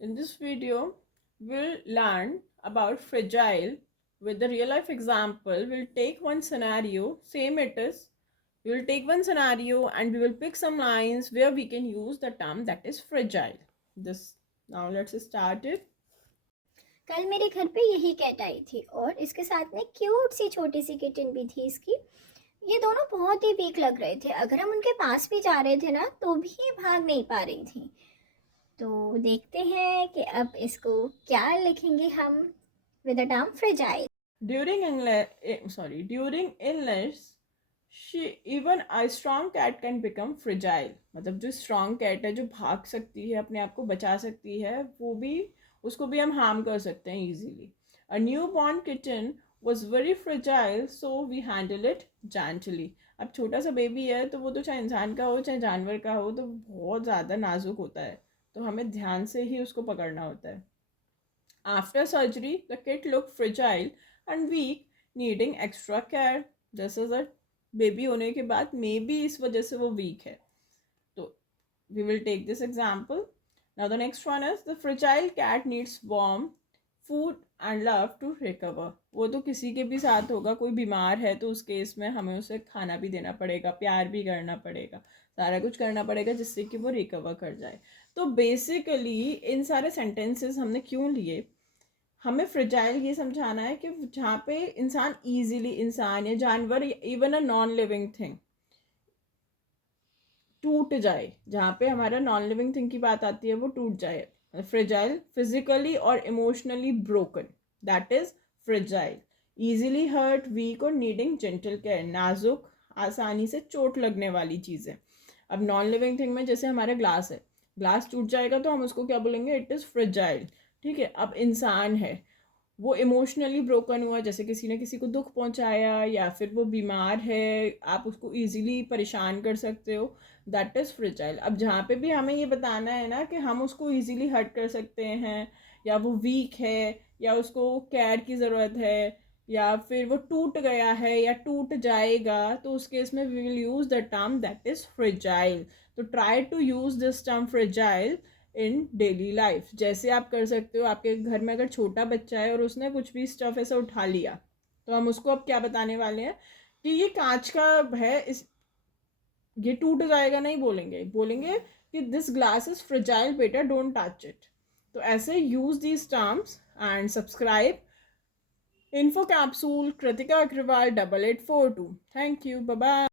In this video, we'll learn about fragile with the real life example. We'll take one scenario, same it is. We will take one scenario and we will pick some lines where we can use the term that is fragile. This now let's start it. कल मेरे घर पे यही cat आई थी और इसके साथ में क्यूट सी छोटी सी किटन भी थी इसकी। ये दोनों बहुत ही वीक लग रहे थे। अगर हम उनके पास भी जा रहे थे ना तो भी ये भाग नहीं पा रही थी। तो देखते हैं कि अब इसको क्या लिखेंगे हम with the term fragile. During illness, even a strong cat can become fragile. मतलब जो strong cat है, जो भाग सकती है, अपने आप को बचा सकती है, वो भी उसको भी हम harm कर सकते हैं easily. A newborn kitten was very fragile, so we handle it gently. अब छोटा सा बेबी है तो वो तो चाहे इंसान का हो चाहे जानवर का हो तो बहुत ज़्यादा नाजुक होता है, तो हमें ध्यान से ही उसको पकड़ना होता है. After surgery, the kit looked fragile and weak, needing extra care. जैसे सर बेबी होने के बाद मे बी इस वजह से वो वीक है. तो we will take this example. Now the next one is the fragile cat needs warm food and love to recover. वो तो किसी के भी साथ होगा, कोई बीमार है तो उस केस में हमें उसे खाना भी देना पड़ेगा, प्यार भी करना पड़ेगा, सारा कुछ करना पड़ेगा जिससे कि वो रिकवर कर जाए. तो बेसिकली इन सारे सेंटेंसेस हमने क्यों लिए, हमें फ्रेजाइल ये समझाना है कि जहाँ पे इंसान इजीली, इंसान या जानवर, even a non living thing टूट जाए, जहाँ पे हमारा नॉन लिविंग थिंग की बात आती है वो टूट जाए. फ्रेजाइल, फिजिकली और emotionally broken, that is fragile. Easily hurt, weak और नीडिंग जेंटल केयर, नाजुक, आसानी से चोट लगने वाली चीज़ें. अब नॉन लिविंग थिंग में जैसे हमारा ग्लास है, ग्लास टूट जाएगा तो हम उसको क्या बोलेंगे, इट इज़ फ्रेजाइल. ठीक है. अब इंसान है, वो इमोशनली ब्रोकन हुआ, जैसे किसी ने किसी को दुख पहुंचाया या फिर वो बीमार है, आप उसको इजीली परेशान कर सकते हो, दैट इज़ फ्रेजाइल. अब जहाँ पे भी हमें ये बताना है ना कि हम उसको इजीली हर्ट कर सकते हैं, या वो वीक है, या उसको केयर की ज़रूरत है, या फिर वो टूट गया है या टूट जाएगा, तो उस केस में we will use the term that is fragile. तो try to use this term fragile in daily life. जैसे आप कर सकते हो, आपके घर में अगर छोटा बच्चा है और उसने कुछ भी स्टफ ऐसा उठा लिया, तो हम उसको अब क्या बताने वाले हैं कि ये कांच का है, इस ये टूट जाएगा नहीं बोलेंगे, बोलेंगे कि दिस ग्लास इज फ्रेजाइल बेटा, डोंट टच इट. तो ऐसे use these terms and subscribe info capsule Kritika Agarwal 8842. Thank you, bye bye.